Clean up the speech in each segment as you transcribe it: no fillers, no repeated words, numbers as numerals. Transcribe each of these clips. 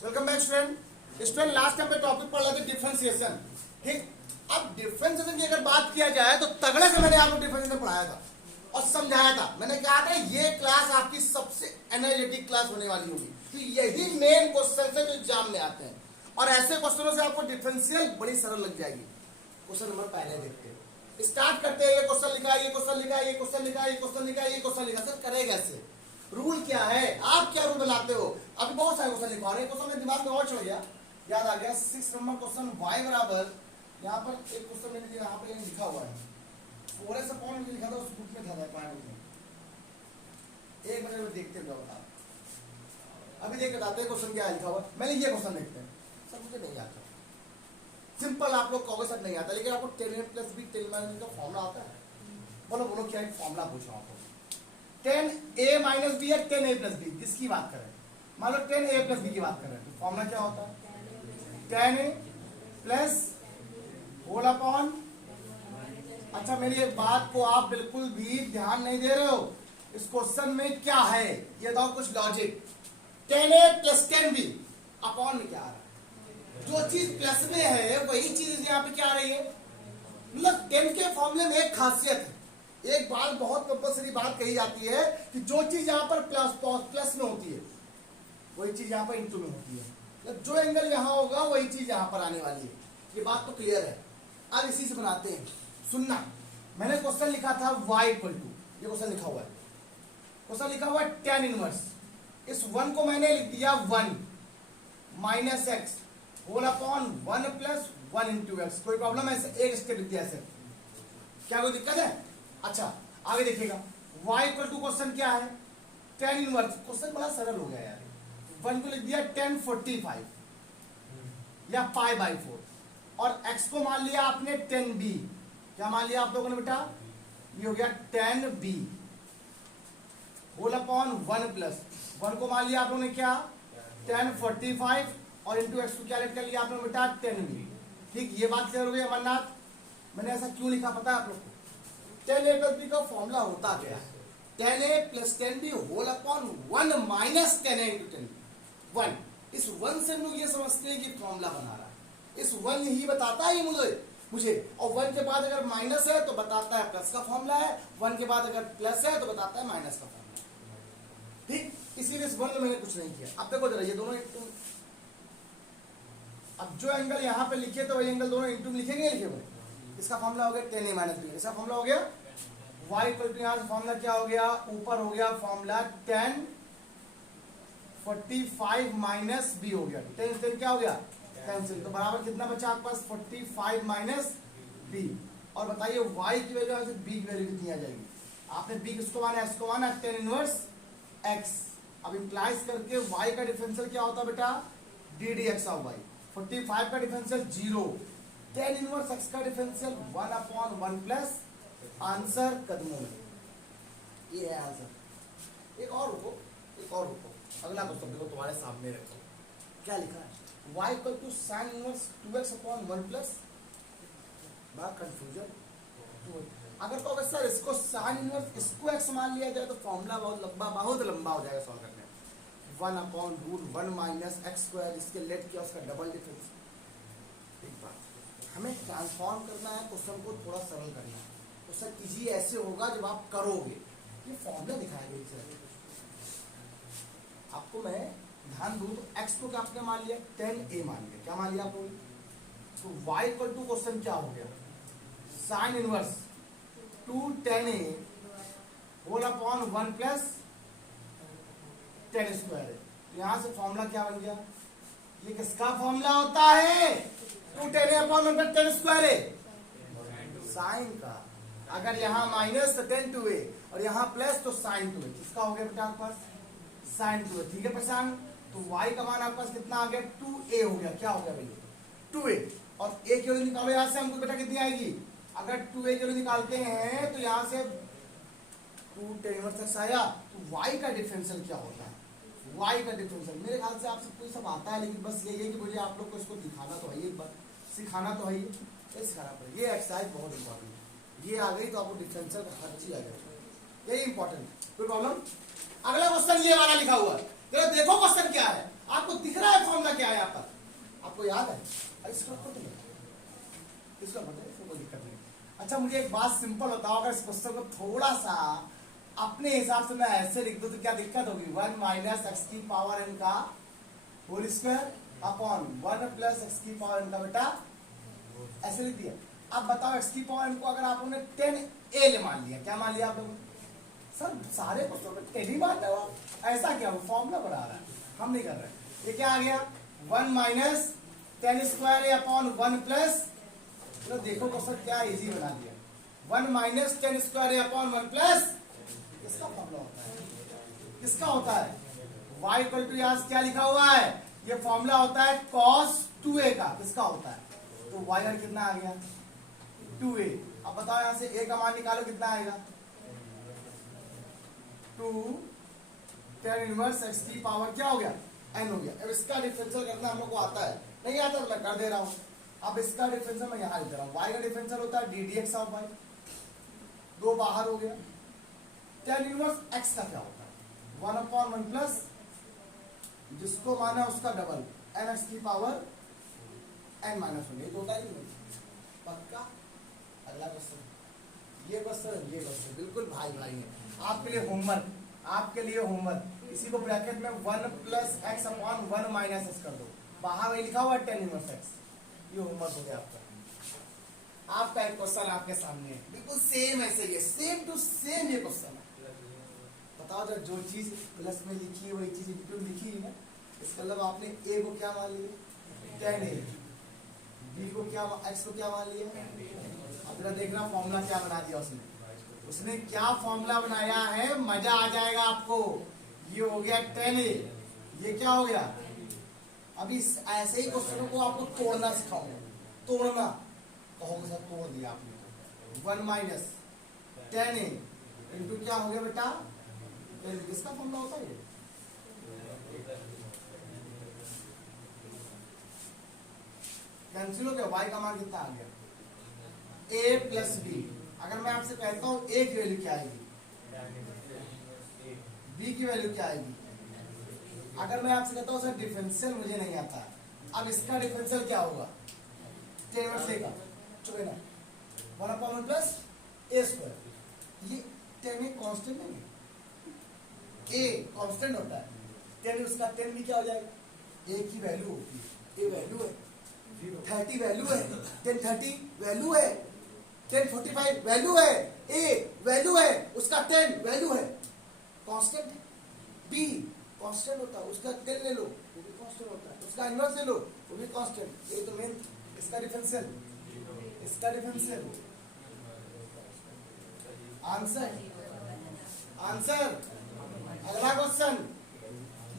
Welcome back student last time पे topic पढ़ रहे थे डिफरेंशिएशन। ठीक, अब डिफरेंशिएशन की अगर बात किया जाए तो तगड़े से मैंने आपको डिफरेंशिएशन पढ़ाया था और समझाया था। मैंने कहा था ये क्लास आपकी सबसे एनर्जेटिक क्लास होने वाली होगी, तो यही मेन क्वेश्चन है जो एग्जाम में आते हैं और ऐसे क्वेश्चनों से आपको डिफरेंशियल बड़ी सरल लग जाएगी। क्वेश्चन नंबर पहले देखते हैं, स्टार्ट करते हैं। ये क्वेश्चन लिखा है, ये क्वेश्चन लिखा है, ये क्वेश्चन लिखा है, ये क्वेश्चन लिखा है, ये क्वेश्चन लिखा है। सर करेगा कैसे? रूल क्या है? आप क्या रूल बनाते हो? अभी बहुत सारे क्वेश्चन लिखवा रहे हैं, क्वेश्चन मेरे दिमाग में और चढ़ गया, याद आ गया। 6 नंबर क्वेश्चन y बराबर, यहाँ पर एक क्वेश्चन मैंने यहाँ पे लिखा हुआ है 4s अपॉन में लिखा था, उस बुक में था पॉइंट में। एक मिनट में देखते हैं बता, अभी देख बताते हैं क्वेश्चन क्या लिखा हुआ। मैंने ये क्वेश्चन देखते हैं। सर मुझे नहीं आता, सिंपल आप लोग कहोगे सर नहीं आता, लेकिन आपको 10a + b 10 - का फॉर्मूला आता है। बोलो बोलो क्या है फॉर्मूला? पूछो आपको। 10a - b है 10a + b, किसकी बात कर रहे हैं? मान लो 10a + b की बात कर रहे हैं, तो फॉर्मूला क्या होता है? 10a + whole upon. अच्छा मेरी एक बात को आप बिल्कुल भी ध्यान नहीं दे रहे हो। इस क्वेश्चन में क्या है ये बताओ, कुछ लॉजिक। 10a + 10b अपॉन में क्या आ रहा है? जो चीज प्लस में है वही चीज यहाँ पे क्या आ रही है? मतलब 10 के फॉर्मूले में एक खासियत है, एक बात बहुत कंपल्सरी बात कही जाती है कि जो चीज यहाँ पर प्लस में होती है वही चीज यहाँ पर इंटू में होती है। मतलब जो एंगल यहाँ होगा वही चीज यहाँ पर आने वाली है। ये बात तो क्लियर है। अब इसी से बनाते हैं। सुनना, मैंने क्वेश्चन लिखा था y = ये क्वेश्चन लिखा हुआ है, क्वेश्चन लिखा हुआ है tan इनवर्स। इस 1 को मैंने लिख दिया 1 - x होल अपॉन 1 + 1 × x। कोई प्रॉब्लम है? एक स्टेप लिख दिया ऐसे, क्या कोई दिक्कत है? अच्छा आगे देखिएगा, y = क्वेश्चन क्या है? tan inverse. क्वेश्चन बड़ा सरल हो गया यार। 1 को लिख दिया tan 45 या π/4 और x को मान लिया आपने tan b। क्या मान लिया आप लोगों ने बेटा? ये हो गया tan b होल अपॉन 1 + 1 को मान लिया आप लोगों ने क्या? tan 45 और इंटू x को क्या लेट कर लिया आप लोगों ने बेटा? tan b। ठीक, ये बात क्लियर हो गई अमरनाथ? मैंने ऐसा क्यों लिखा पता है आप लोग को? tan a + b का फॉर्मूला होता क्या है? tan a + tan b whole upon 1 - tan a × tan b। 1, इस 1 से हम लोग ये समझते हैं कि फॉर्मूला बना रहा है। इस 1 ही बताता है ये मुझे और 1 के बाद अगर माइनस है तो बताता है प्लस का फॉर्मूला है, 1 के बाद अगर प्लस है तो बताता है माइनस का फॉर्मूला। ठीक, इसीलिए इस 1 में मैंने कुछ नहीं किया। अब देखो जरा, ये दोनों एक, अब जो एंगल यहाँ पे लिखे तो वही एंगल दोनों इंटू लिखेंगे, लिखे हुए। इसका फॉर्मूला हो गया tan a - b, इसका फॉर्मूला हो गया y = यहाँ से फॉर्मूला क्या हो गया? ऊपर हो गया फॉर्मूला tan 45 - b हो गया। tan क्या हो गया? कैंसिल, तो बराबर कितना बचा आपके पास? 45 - b। और बताइए y की वैल्यू यहाँ से b की वैल्यू कितनी आ जाएगी? आपने b किसको माना? x को माना, tan इनवर्स x। अब इंप्लाइज करके y का डिफरेंशियल क्या होता है बेटा? ddx of y। 45 का डिफरेंशियल 0, tan इनवर्स x का डिफरेंशियल 1/1 प्लस आंसर कदमों में। ये है आंसर। एक और रुको, अगला क्वेश्चन देखो तुम्हारे सामने रखो, क्या लिखा है? y = sin inverse 2x/1 plus, बड़ा कंफ्यूजन। अगर तो सर इसको sin इनवर्स इसको x मान लिया जाए तो फॉर्मूला बहुत लंबा हो जाएगा सॉल्व करने में। 1/√1 - x², इसके लेट किया उसका डबल डिफरेंस। एक बात, हमें ट्रांसफॉर्म करना है, क्वेश्चन को थोड़ा सरल करना है। क्वेश्चन इजी ऐसे होगा जब आप करोगे। ये फॉर्मूला दिखाया गया है आपको। मैं ध्यान दूं तो x को क्या आपने मान लिया? tan a मान लिया। क्या मान लिया आप लोग? तो y = क्वेश्चन क्या हो गया? sin inverse 2 tan a whole upon 1 plus tan square है। तो यहां से फॉर्मूला क्या बन गया? ये किसका फॉर्मूला होता है? 2 tan a upon 1 plus tan square है, साइन का। अगर यहाँ माइनस तो tan 2a और यहाँ प्लस तो sin 2a। किसका हो गया बेटा आपके पास? sin 2a। ठीक है पहचान। तो y का मान आपके पास कितना आ गया? 2a हो गया। क्या हो गया भैया? 2a। और a की वैल्यू निकालो यहाँ से, हमको बेटा कितनी आएगी? अगर 2a की वैल्यू निकालते हैं तो यहाँ से 2 tan इनवर्स x आया। तो y का डिफरेंशियल क्या होता है? y का डिफरेंशियल मेरे ख्याल से आप सबको सब आता है, लेकिन बस यही है कि मुझे आप लोग को इसको दिखाना तो है, एक बार सिखाना तो है, ये सिखाना पड़ेगा। ये एक्सरसाइज बहुत इंपॉर्टेंट है। ये आ गई तो आपको डिफरेंशियल हर चीज आ जाएगी, यही इंपॉर्टेंट। कोई प्रॉब्लम? अगला क्वेश्चन ये वाला लिखा हुआ है, देखो क्वेश्चन क्या है, आपको दिख रहा है फॉर्मूला? फॉर्मूला क्या है यहाँ पर, आपको याद है? इसको कोई दिक्कत नहीं। अच्छा मुझे एक बात सिंपल बताओ, अगर इस क्वेश्चन को थोड़ा सा अपने हिसाब से मैं ऐसे लिख दूं तो क्या दिक्कत होगी? 1 माइनस एक्स की पावर एन का whole square upon 1 plus x की पावर एन का बेटा ऐसे लिख दिया। अब बताओ एक्स की पावर एन को अगर आप लोगों ने 10a ले मान लिया, क्या मान लिया आप लोगों ने? सर सारे क्वेश्चन में 10 ही मान रहे हो, ऐसा क्या? वो फॉर्मूला बना रहा है, हम नहीं कर रहे। ये क्या आ गया? 1 माइनस 10 स्क्वायर अपॉन 1 प्लस, तो देखो क्वेश्चन क्या इजी बना दिया। 1 माइनस 10 स्क्वायर अपॉन 1 प्लस, किसका फॉर्मूला होता है? किसका होता है? y इक्वल टू यहाँ क्या लिखा हुआ है? ये फॉर्मूला होता है cos 2a का। किसका होता है? तो y और कितना आ गया? 2a। अब बताओ यहाँ से a का मान निकालो, कितना आएगा? 2 tan इनवर्स x की पावर क्या हो गया? n हो गया। अब इसका डिफरेंशियल करना हम लोग को आता है, नहीं आता तो मैं कर दे रहा हूँ। अब इसका डिफरेंशियल मैं यहाँ लिख रहा हूँ। y का डिफरेंशियल होता है डी dx ऑफ y, 2 बाहर हो गया। tan इनवर्स x का क्या होता है? 1 अपॉन 1 प्लस, जिसको माना उसका डबल, n x की पावर n माइनस 1। ये तो होता ही नहीं पक्का। अगला क्वेश्चन, ये क्वेश्चन बिल्कुल भाई भाई है आपके लिए होमवर्क, आपके लिए होमवर्क। इसी को ब्रैकेट में 1 plus x upon 1 minus x कर दो, बाहर वही लिखा हुआ है tan इनवर्स x। ये होमवर्क हो गया आपका। आपका एक क्वेश्चन आपके सामने है, बिल्कुल सेम ऐसे ही है, सेम टू सेम ये क्वेश्चन है। बताओ जब जो चीज प्लस में लिखी है वही चीज इंटू लिखी है ना, इसका मतलब आपने a को क्या मान लिया? tan a, b को क्या, x को क्या मान लिया? अब जरा देखना फॉर्मूला क्या बना दिया उसने क्या फॉर्मूला बनाया है, मजा आ जाएगा आपको। ये हो गया tan a, ये क्या हो गया? अभी ऐसे ही क्वेश्चनों को आपको तोड़ना सिखाऊंगा, तोड़ना कहोगे सर तोड़ दिया आपने। 1 माइनस tan a इंटू क्या हो गया बेटा? किसका फॉर्मूला होता है? कैंसिल हो गया। y का मान कितना आ गया? a plus b। अगर मैं आपसे कहता हूं a की वैल्यू क्या आएगी, b की वैल्यू क्या आएगी? अगर मैं आपसे कहता हूं सर डिफरेंशियल मुझे नहीं आता, अब इसका डिफरेंशियल क्या होगा? tan इनवर्स a का चुके ना 1 अपॉन 1 प्लस a स्क्वायर। ये tan a कांस्टेंट नहीं है, a कांस्टेंट होता है। tan उसका tan भी क्या हो जाएगा? a की वैल्यू होती है, a वैल्यू है, 30 वैल्यू है, tan 30 वैल्यू है, tan 45 वैल्यू है, a वैल्यू है, उसका tan वैल्यू है, कांस्टेंट है। b कांस्टेंट होता है, उसका tan ले लो वो भी कांस्टेंट होता है, उसका इनवर्स ले लो वो भी कांस्टेंट। ये तो मेन इसका डिफरेंशियल, इसका डिफरेंशियल। Answer answer. अगला क्वेश्चन,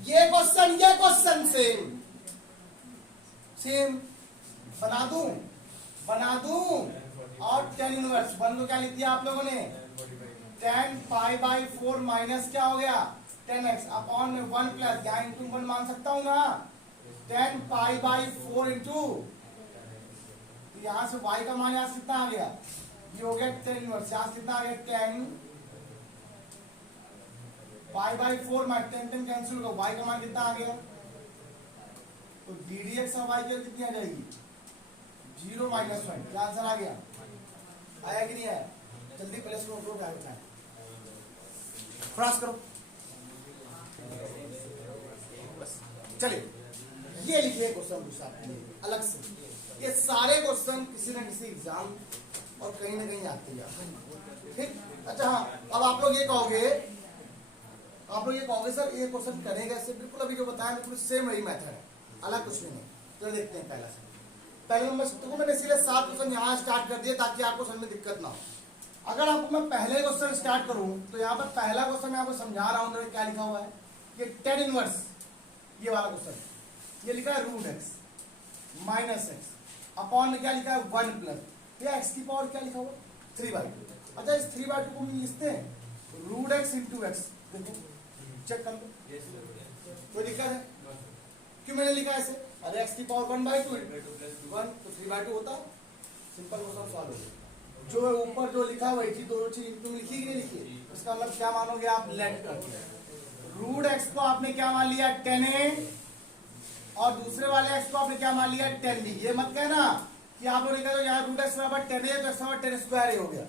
ये क्वेश्चन सेम सेम बना दूं और tan इनवर्स 1 को क्या लिख दिया आप लोगों ने? tan पाई बाई 4 माइनस क्या हो गया? tan x अपॉन में 1 प्लस, यहाँ इंटू 1 मान सकता हूँ ना, tan पाई बाई 4 इंटू, यहाँ से y का मान यहाँ से कितना आ गया? ये हो गया tan इनवर्स, यहाँ से कितना आ गया? tan pi by 4 minus tan cancel होगा, y का मान कितना आ गया? तो डी dx और y की वैल्यू कितनी आ जाएगी? 0 माइनस 1। क्या आंसर आ गया? आया कि नहीं आया? जल्दी प्लस को उठो, क्या है क्रॉस करो। चलिए ये लिखिए क्वेश्चन दूसरा अलग से। ये सारे क्वेश्चन किसी ना किसी एग्जाम और कहीं ना कहीं आते हैं, ठीक? अच्छा हाँ, अब आप लोग ये कहोगे सर ये क्वेश्चन करेगा ऐसे, बिल्कुल अभी जो बताया बिल्कुल सेम वही मेथड है, अलग कुछ नहीं है। तो देखते हैं पहले नंबर तो मैंने इसीलिए 7 क्वेश्चन यहाँ स्टार्ट कर दिए ताकि आपको समझ में दिक्कत ना हो। अगर आपको मैं पहले क्वेश्चन स्टार्ट करूं तो यहाँ पर पहला क्वेश्चन मैं आपको समझा रहा हूँ, क्या लिखा हुआ है कि tan इनवर्स, ये वाला क्वेश्चन, ये लिखा है root x minus x upon में क्या लिखा है 1 प्लस, ये एक्स की पावर क्या लिखा हुआ 3/2। अच्छा इस 3/2 को हम लिखते हैं रूट एक्स इंटू एक्स। देखो चेक कर लो, कोई दिक्कत है? क्यों मैंने लिखा ऐसे? अरे x की पावर 1/2 1 तो 3/2 होता है। सिंपल क्वेश्चन सॉल्व हो गया। जो ऊपर जो लिखा हुआ है दोनों चीज तुम लिखी कि नहीं लिखी? उसका मतलब क्या मानोगे आप? लेट कर रूट एक्स को आपने क्या मान लिया? tan a और दूसरे वाले एक्स को आपने क्या मान लिया 10b। ये मत कहना कि आप लोग कह दो यहाँ रूट एक्स बराबर 10 है तो एक्स बराबर 10 स्क्वायर ही हो गया,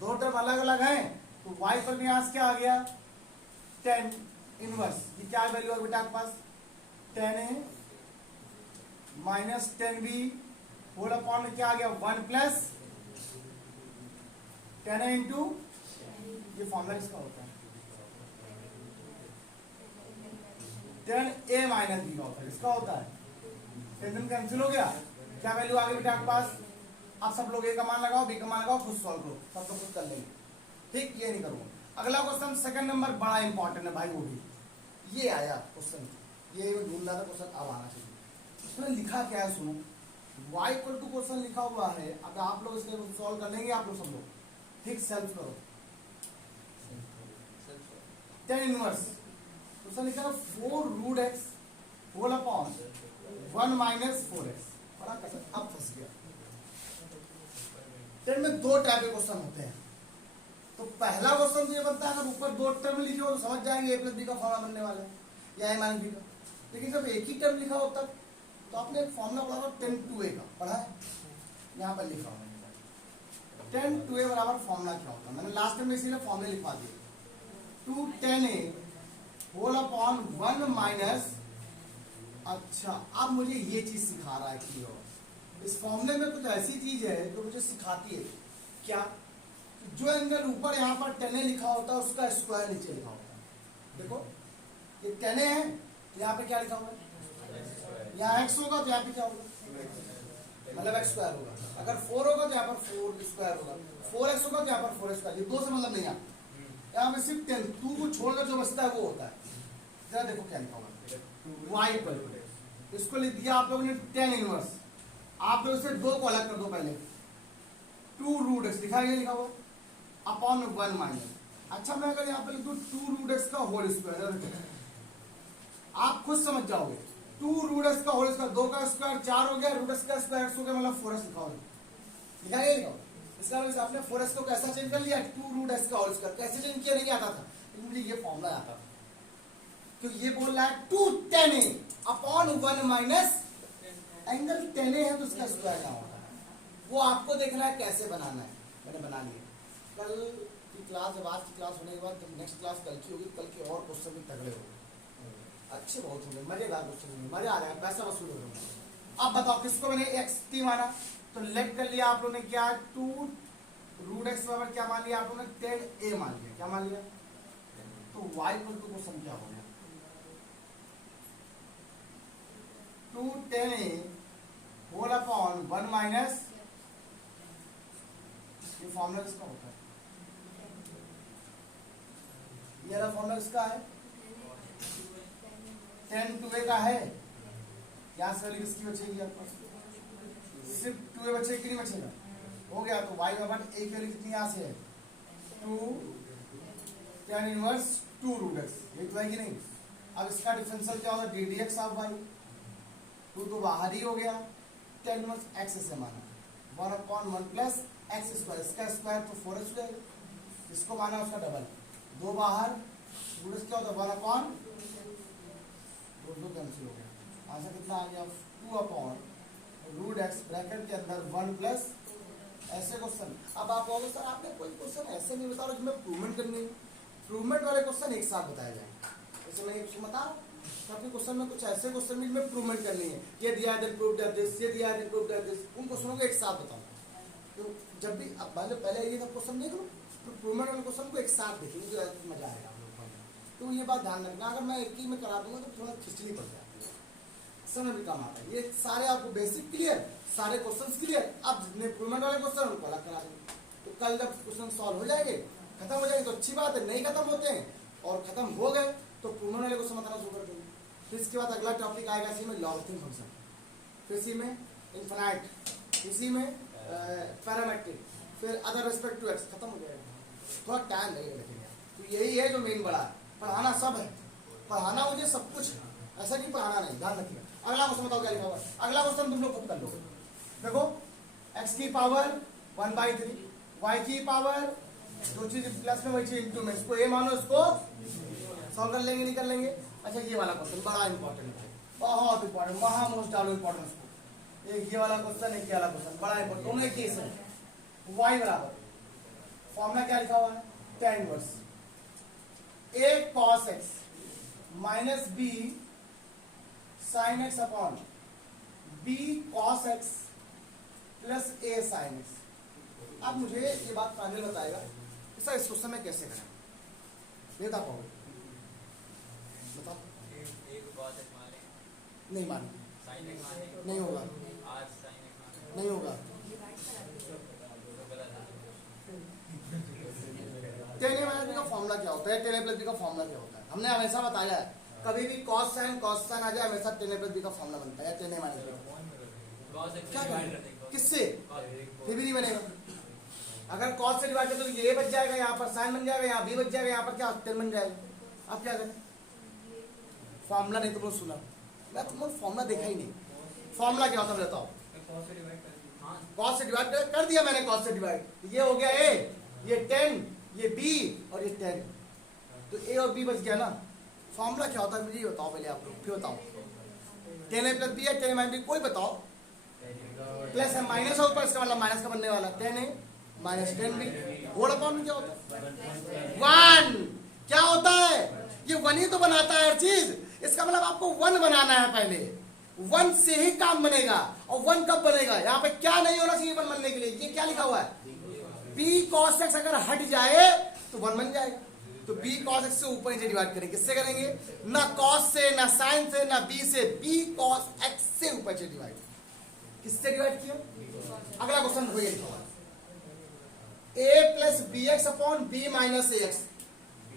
दो टर्म अलग अलग हैं। तो y पर भी यहाँ से क्या आ गया 10 इनवर्स, ये क्या वैल्यू है बेटा आपके पास 10a minus 10b whole upon में क्या आ गया 1 प्लस 10a इंटू, ये फॉर्मूला इसका होता है 10a माइनस b का होता है, इसका होता है 10 कैंसिल हो गया, क्या वैल्यू आ गई बेटा आपके पास। अब सब लोग a का मान लगाओ b का मान लगाओ, खुद सॉल्व करो, सब लोग खुद कर लेंगे, ठीक। ये नहीं करूंगा। अगला क्वेश्चन सेकंड नंबर बड़ा इंपॉर्टेंट है भाई, वो भी ये आया क्वेश्चन, ये ढूंढ रहा था क्वेश्चन, अब आना चाहिए। इसमें लिखा क्या है सुनो, y इक्वल टू क्वेश्चन लिखा हुआ है, अब आप लोग इसको सॉल्व कर लेंगे, आप लोग सब लोग ठीक सेल्फ करो 10 इनवर्स क्वेश्चन लिखा है 4 root x whole upon 1 minus 4x, बड़ा क्वेश्चन अब फंस गया। 10 में दो टाइप के क्वेश्चन होते हैं, तो पहला क्वेश्चन तो ये बनता है अगर ऊपर दो टर्म लिखे हो तो समझ जाएंगे a प्लस बी का फॉर्मूला बनने वाला है या a माइनस बी का, लेकिन जब एक ही टर्म लिखा हो तब तो आपने एक फॉर्मूला पढ़ा 10 2a का पढ़ा है, यहाँ पर लिखा हुआ 10 2a बराबर फॉर्मूला क्या होता है, मैंने लास्ट टाइम इसीलिए फॉर्मूले लिखवा दिए 2 10a होल अपॉन 1 माइनस। अच्छा अब मुझे ये चीज सिखा रहा है कि इस फॉर्मूले में कुछ ऐसी चीज है जो मुझे सिखाती है क्या, जो एंगल ऊपर यहाँ पर 10a लिखा होता है उसका स्क्वायर नीचे लिखा होता है। देखो ये 10a है तो यहाँ पे क्या लिखा हुआ है, यहाँ x होगा तो यहाँ पे क्या होगा मतलब x स्क्वायर होगा, अगर 4 होगा तो यहाँ पर 4 स्क्वायर होगा, 4x होगा तो यहाँ पर 4x स्क्वायर, ये दो से मतलब नहीं आता, यहाँ पे सिर्फ 10 2 को छोड़कर जो बचता है वो होता है। जरा देखो क्या लिखा हुआ y पर, इसको लिख दिया आप लोगों ने 10 इनवर्स, आप लोग इसे दो को अलग कर दो, पहले 2 रूट एक्स लिखा है लिखा हुआ अपॉन 1 माइनस। अच्छा मैं अगर यहाँ पे लिख दूं 2 रूट एक्स का होल स्क्वायर, आप खुद समझ जाओगे 2 रूट एक्स का होल स्क्वायर, 2 का स्क्वायर 4 हो गया, रूट एक्स का स्क्वायर x हो गया, मतलब 4x लिखा होगा, लिखा है लिखा होगा। इसका मतलब आपने 4x को कैसा चेंज कर लिया 2 रूट एक्स का होल स्क्वायर, कैसे चेंज किया नहीं आता था, लेकिन मुझे ये फॉर्मूला आता था। तो ये बोल रहा है 2 10a upon 1 minus angle 10a है तो उसका स्क्वायर क्या होता है, वो आपको देखना है कैसे बनाना है, मैंने बना लिया। कल की क्लास, जब आज की क्लास होने के बाद नेक्स्ट क्लास कल की होगी, कल के और क्वेश्चन भी तगड़े होंगे, अच्छे बहुत होंगे, मजेदार क्वेश्चन होंगे, मजा आ जाएगा, पैसा वसूल हो जाएगा। अब बताओ किसको मैंने x t माना, तो लेट कर लिया आप लोगों ने क्या 2 रूट एक्स बराबर क्या मान लिया आप लोगों ने 10a मान लिया, क्या मान लिया, तो y इक्वल टू क्वेश्चन क्या हो गया 2 10a होल अपॉन 1 माइनस, ये फॉर्मूला किसका होता है, ये वाला फॉर्मूला किसका है 10 2a का है, यहां से वैल्यू किसकी बचेगी आपको, सिर्फ 2a बचेगी कि नहीं बचेगा, हो गया। तो y बराबर a की वैल्यू कितनी यहां से है 2 10 इनवर्स 2 रूट एक्स, ये तो है कि नहीं। अब इसका डिफरेंशियल क्या होगा d d x of y, 2 तो बाहर ही हो गया, 10 इनवर्स x से माना 1 अपॉन 1 प्लस एक्स स्क्वायर, इसका स्क्वायर तो 4x हो जाएगा, इसको माना उसका डबल, 2 बाहर रूट एक्स क्या होता है 1 अपॉन 2 कैंसिल हो गया, आंसर कितना आ गया 2 अपॉन रूट एक्स ब्रैकेट के अंदर 1 प्लस ऐसे क्वेश्चन। अब आप कहोगे सर आपने कोई क्वेश्चन ऐसे नहीं बता रहा जिसमें प्रूवमेंट करनी है, प्रूवमेंट वाले क्वेश्चन एक साथ बताए जाएंगे, जैसे मैं एक बता रहा हूँ काफी क्वेश्चन में कुछ ऐसे क्वेश्चन में प्रूवमेंट करनी है, ये दिया है प्रूव दैट दिस, ये दिया है प्रूव दैट दिस, उन क्वेश्चनों को एक साथ बताऊंगा। तो जब भी अब पहले ये सब क्वेश्चन देख लो, तो प्रूवमेंट वाले क्वेश्चन को एक साथ देखेंगे तो मजा आएगा आप लोग को। तो ये बात ध्यान रखना, अगर मैं एक ही में करा दूंगा तो थोड़ा खिचड़ी पड़ जाती है, समय भी कम आता है। ये सारे आपको बेसिक क्लियर, सारे क्वेश्चन क्लियर, अब जितने प्रूवमेंट वाले क्वेश्चन उनको अलग करा देंगे। तो कल जब क्वेश्चन सॉल्व हो जाएंगे, खत्म हो जाएंगे तो अच्छी बात है, नहीं खत्म होते हैं और खत्म हो गए तो प्रूवमेंट वाले क्वेश्चन बताना शुरू कर देंगे। फिर इसके बाद अगला टॉपिक आएगा इसी में लॉगरिथम फंक्शन, फिर इसी में इनफिनाइट, इसी में पैरामेट्रिक, फिर अदर रिस्पेक्ट टू एक्स, खत्म हो जाएगा, थोड़ा टाइम लगेगा लेकिन। तो यही है जो मेन बड़ा है, पढ़ाना सब है, पढ़ाना मुझे सब कुछ, ऐसा नहीं पढ़ाना नहीं, ध्यान रखिएगा। अगला क्वेश्चन बताओ क्या लिखा हुआ, अगला क्वेश्चन तुम लोग खुद कर लो। देखो x की पावर 1/3, y की पावर जो चीज प्लस में वही चीज इंटू में, इसको a मानो, इसको सॉल्व कर लेंगे नहीं कर लेंगे। अच्छा ये वाला क्वेश्चन बड़ा इंपॉर्टेंट है, बहुत इंपॉर्टेंट, महा मोस्ट डालो इंपॉर्टेंस को। एक ये वाला क्वेश्चन, एक ये वाला क्वेश्चन, बड़ा इंपॉर्टेंट, दोनों एक केस है। y बराबर फॉर्मूला क्या लिखा हुआ है, tan inverse a cos x minus b sin x upon b cos x plus a sin x। अब मुझे ये बात फाइनल बताएगा सर इस क्वेश्चन में कैसे करें, नहीं बता पाओगे, बताओ। नहीं माने, नहीं होगा, नहीं होगा। टेन ए माइनस बी का फॉर्मूला क्या होता है, टेन ए प्लस बी का फॉर्मूला क्या होता है, हमने हमेशा बताया है कभी भी cos sin आ जाए हमेशा टेन ए प्लस बी का फॉर्मूला बनता है, टेन ए माइनस बी। क्या करें, किससे, फिर भी नहीं बनेगा। अगर cos से डिवाइड करें तो ये बच जाएगा, यहाँ पर sin बन जाएगा, यहाँ b बच जाएगा, यहाँ पर क्या टेन बन जाएगा। अब क्या करें, फॉर्मूला नहीं तुमने सुना, मैं तुमने फॉर्मूला देखा ही नहीं। फॉर्मूला क्या होता है बताओ, cos से डिवाइड कर दिया मैंने, cos से डिवाइड, ये हो गया a, ये 10, ये b और ये 10, तो a और b बच गया ना। फॉर्मूला क्या होता है मुझे ये बताओ पहले आप लोग, फिर बताओ। टेन ए प्लस बी है, टेन ए माइनस बी, कोई बताओ। प्लस है माइनस है ऊपर, इसका मतलब माइनस का बनने वाला, ten a minus ten b whole upon में क्या होता है, वन। क्या होता है, ये वन ही तो बनाता है हर चीज, इसका मतलब आपको वन बनाना है पहले, वन से ही काम बनेगा। और वन कब बनेगा, यहाँ पे क्या नहीं होना चाहिए वन बनने के लिए, ये क्या लिखा हुआ है, b cos x अगर हट जाए तो वन बन जाएगा। तो b cos x से ऊपर नीचे डिवाइड करेंगे, किससे करेंगे, ना cos से, ना sin से, ना b से, b cos x से ऊपर नीचे डिवाइड, किससे डिवाइड किया। अगला क्वेश्चन देखो, ये लिखा हुआ a plus b x upon b minus a x,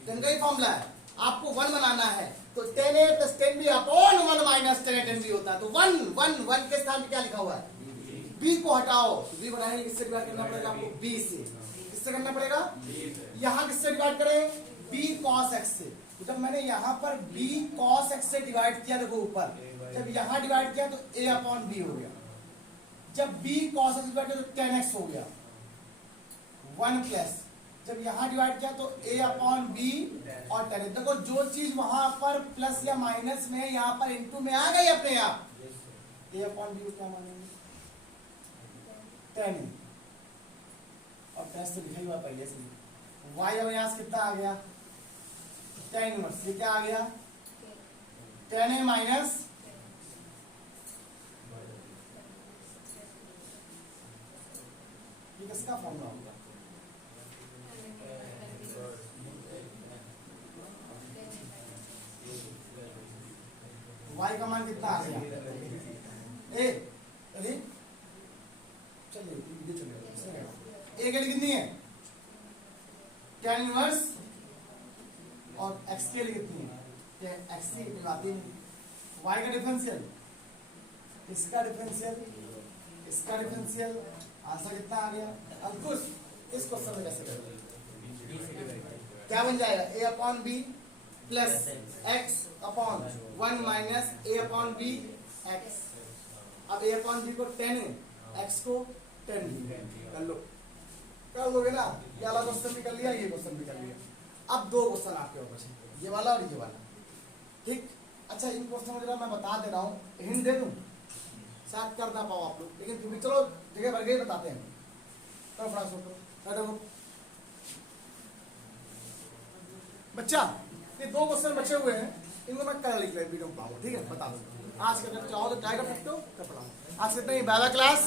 ten का ही फॉर्मूला है, आपको वन बनाना है, तो ten a plus ten b upon one minus ten a ten b होता है। तो वन वन वन के स्थान पे क्या लिखा हुआ है, b को हटाओ, तो b बनाने के लिए किससे डिवाइड करना पड़ेगा आपको, b से, किससे करना पड़ेगा, यहाँ किससे डिवाइड करें, b cos x से। तो जब मैंने यहाँ पर b cos x से डिवाइड किया, देखो ऊपर जब यहाँ डिवाइड किया तो a अपॉन b हो गया, जब b cos x डिवाइड किया तो 10x हो गया, वन प्लस जब यहाँ डिवाइड किया तो a अपॉन b और 10। देखो जो चीज वहां पर प्लस या माइनस में, यहाँ पर इनटू में आ गई अपने आप, a अपॉन b को क्या मानेंगे, 10, और प्लस तो लिखा ही हुआ पहले से, y अब यहाँ से कितना आ गया, tan इनवर्स, ये क्या आ गया, tan a माइनस ये किसका फॉर्मूला होगा, y का मान कितना आ गया, a, अरे चलिए वीडियो चलेगा, a के लिए कितनी है, tan इनवर्स, और x के लिए कितनी है, x की कितनी आती है, y का डिफरेंशियल, इसका डिफरेंशियल, इसका डिफरेंशियल, आंसर कितना आ गया। अंकुश इस क्वेश्चन में कैसे करेंगे, क्या बन जाएगा, a upon b plus x upon one minus a upon b x। अब a अपॉन बी को 10 x को 10 कर लो, कर लोगे ना, ये वाला क्वेश्चन भी कर लिया, ये क्वेश्चन भी कर लिया। अब दो क्वेश्चन आपके ऊपर बचे, ये वाला और ये वाला, ठीक। अच्छा इन क्वेश्चन जरा मैं बता दे रहा हूँ, हिंट दे दूं, शायद कर ना पाओ आप लोग, लेकिन फिर भी चलो जगह भर गई बताते हैं। तो फटाफट बच्चा, ये दो क्वेश्चन बचे हुए हैं, इनको मैं कल लिख रहा वीडियो पढ़ाऊंगा, ठीक है, बता दो। आज का अगर चाहो तो ट्राई कर सकते हो, कल पढ़ाऊंगा। आज कितना ही बाबा क्लास।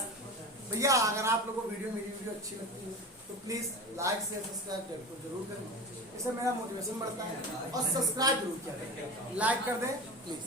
भैया अगर आप लोगों को मेरी वीडियो अच्छी लगती है तो प्लीज लाइक शेयर सब्सक्राइब जरूर करें, इससे मेरा मोटिवेशन बढ़ता है, और सब्सक्राइब जरूर करें, लाइक कर दें प्लीज।